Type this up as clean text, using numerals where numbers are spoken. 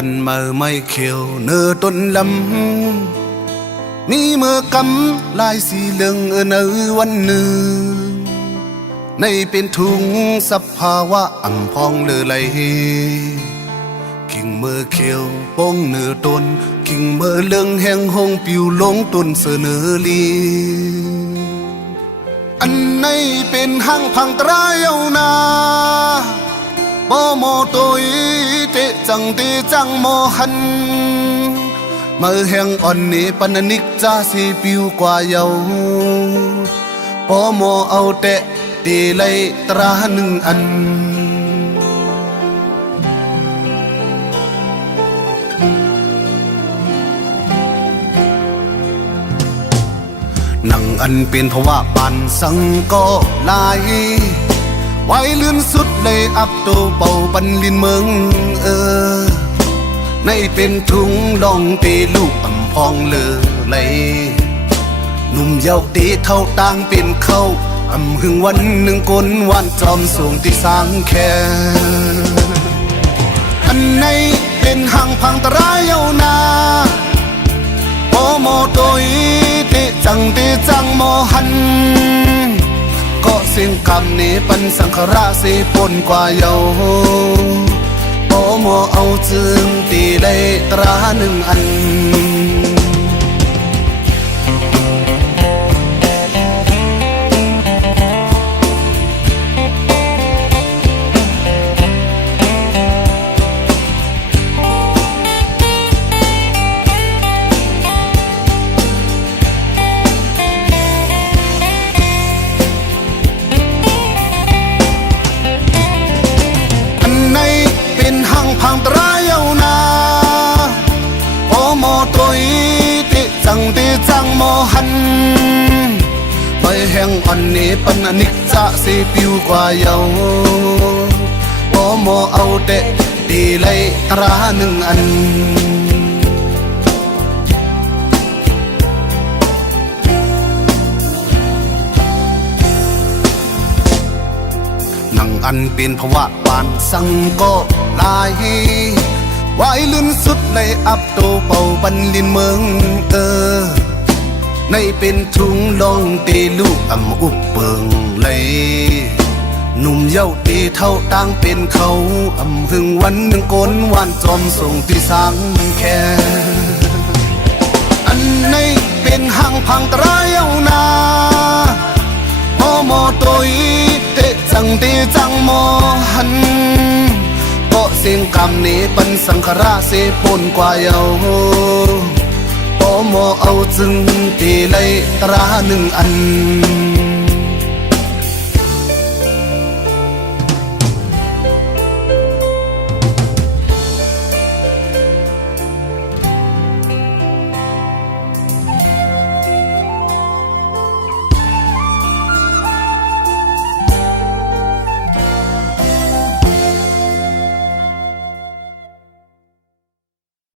อันมาไม่เขียวเนื้อต้นลำมีเมื่อกำลายสีเหลืองเนื้อวันหนึ่งในเป็นทุงสภาวะอ่ำพองเลือไหลกิ่งเมื่อเขียวป้องเนื้อต้นกิ่งเมื่อเหลืองแห้งหงปิวลงต้นเสนอลีอันในเป็นห้างพังตรายเอานาบ่โมตัวเตจังเตจังโมหันมือแห่งอ่อนนี่ปันนิกจะสิปิวกว่าเยาบ่โมเอาเตะตีไลตราหนึ่งอันนั่งอันเป็นภาวะปันสังก็ลายไว้ลื่นสุดเลยอับตัวเป่าปันลินเมืองในเป็นทุงลองเตลูกอ่ำพองเลอเลยหนุ่มเยาว์ตีเท่าต่างเป็นเขาอ่ำหึงวันหนึ่งกลวันจอมสูงที่สางแค่อันในเป็นห่างพังตรายเอานาโอโมโตยเตจังโมหันก็เสียงคำนี้ปันสังขราเสปนกว่าเยาโอโมเอาจึงตีได้ตราหนึ่งอันพังตรายเอานาโอโมตัวติจังโมหันไปแห่งอ่อนนี้ปันนิกจะสิปิวกว่าเยาโอโมเอาเตะตีไลตราหนึ่งอันนั่งอันเป็นภาวะปานสังก็ลายไว้ลื่นสุดเลยอับโตเป่าปันลินเมืองในเป็นทุงลองเตลูกอ่ำอุบเปิงเลยหนุ่มเย้าตีเท่าต่างเป็นเขาอ่ำหึงวันหนึ่งกลวันจอมส่งที่สางแค่อันในเป็นห่างพังตรายเอานาโมโมโตยเตจังโมหันก็เสียงคำนี้ปันสังขราเสปนกว่าเยาโอโมเอาจึงตีไลตราหนึ่งอัน